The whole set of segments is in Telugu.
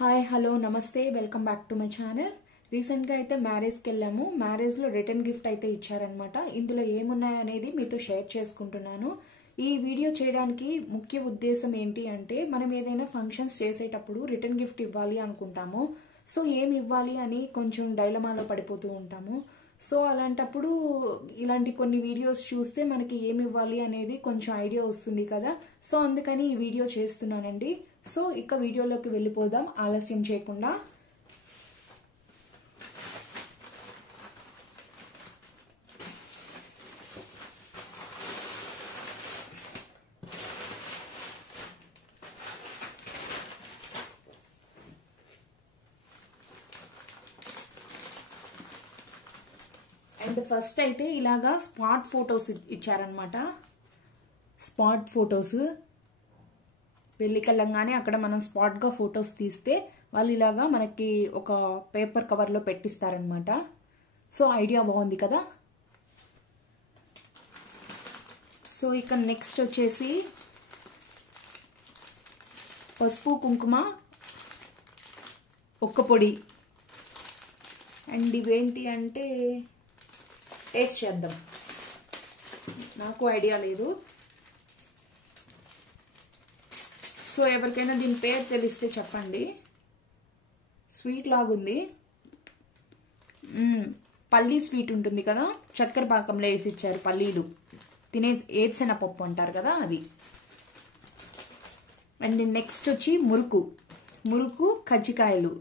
హాయ్ హలో నమస్తే welcome back to my channel. రీసెంట్గా అయితే మ్యారేజ్కి వెళ్ళాము. మ్యారేజ్లో రిటర్న్ గిఫ్ట్ అయితే ఇచ్చారనమాట. ఇందులో ఏమున్నాయనేది మీతో షేర్ చేసుకుంటున్నాను. ఈ వీడియో చేయడానికి ముఖ్య ఉద్దేశం ఏంటి అంటే, మనం ఏదైనా ఫంక్షన్స్ చేసేటప్పుడు రిటర్న్ గిఫ్ట్ ఇవ్వాలి అనుకుంటాము. సో ఏమి ఇవ్వాలి అని కొంచెం డైలమాలో పడిపోతూ ఉంటాము. సో అలాంటప్పుడు ఇలాంటి కొన్ని వీడియోస్ చూస్తే మనకి ఏమి ఇవ్వాలి అనేది కొంచెం ఐడియా వస్తుంది కదా. సో అందుకని ఈ వీడియో చేస్తున్నానండి. సో ఇక వీడియోలోకి వెళ్ళిపోదాం ఆలస్యం చేయకుండా. అండ్ ఫస్ట్ అయితే ఇలాగా స్పాట్ ఫొటోస్ ఇచ్చారనమాట. స్పాట్ ఫొటోస్ పెళ్ళికెళ్ళంగానే అక్కడ మనం స్పాట్గా ఫొటోస్ తీస్తే వాళ్ళు ఇలాగా మనకి ఒక పేపర్ కవర్లో పెట్టిస్తారనమాట. సో ఐడియా బాగుంది కదా. సో ఇక నెక్స్ట్ వచ్చేసి పసుపు కుంకుమ ఒక్క పొడి. అండ్ ఇవేంటి అంటే టేస్ట్ చేద్దాం, నాకు ఐడియా లేదు. సో ఎవరికైనా దీని పేరు తెలిస్తే చెప్పండి. స్వీట్ లాగుంది. పల్లీ స్వీట్ ఉంటుంది కదా, చక్కెర పాకంలో వేసి ఇచ్చారు. పల్లీలు ఏడ్శనగపప్పు అంటారు కదా, అది. అండ్ నెక్స్ట్ వచ్చి మురుకు కజ్జికాయలు.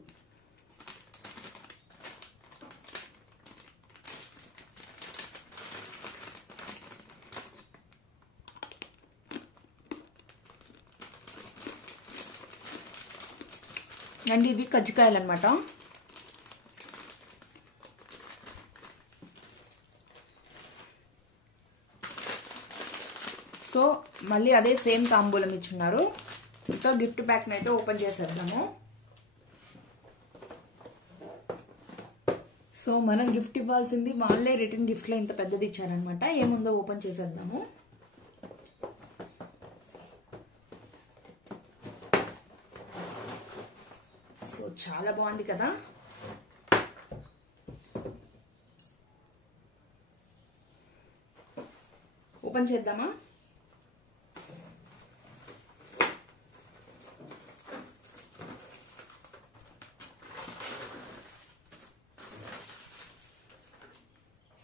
అండ్ ఇవి కజ్జికాయలు అనమాట. సో మళ్ళీ అదే సేమ్ తాంబూలం ఇచ్చున్నారు. ఇంకా గిఫ్ట్ ప్యాక్ని అయితే ఓపెన్ చేసేద్దాము. సో మనం గిఫ్ట్ ఇవ్వాల్సింది వాళ్ళే రిటర్న్ గిఫ్ట్లో ఇంత పెద్దది ఇచ్చారనమాట. ఏముందో ఓపెన్ చేసేద్దాము. సో చాలా బాగుంది కదా. ఓపెన్ చేద్దామా.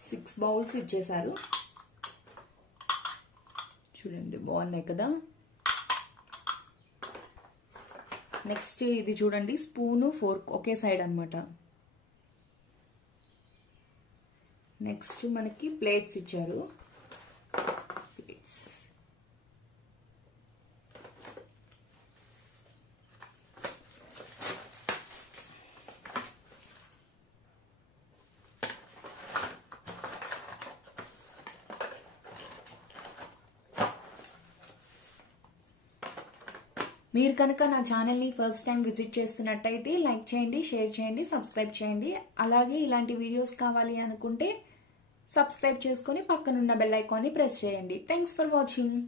సిక్స్ బౌల్స్ ఇచ్చేసారు. చూడండి బాగున్నాయి కదా. నెక్స్ట్ ఇది చూడండి, స్పూను ఫోర్క్ ఒకే సైడ్ అనమాట. నెక్స్ట్ మనకి ప్లేట్స్ ఇచ్చారు. మీరు కనుక నా ఛానల్ని ఫస్ట్ టైం విజిట్ చేస్తున్నట్టయితే లైక్ చేయండి, షేర్ చేయండి, సబ్స్క్రైబ్ చేయండి. అలాగే ఇలాంటి వీడియోస్ కావాలి అనుకుంటే సబ్స్క్రైబ్ చేసుకొని పక్కనున్న బెల్ ఐకాన్ని ప్రెస్ చేయండి. Thanks for watching.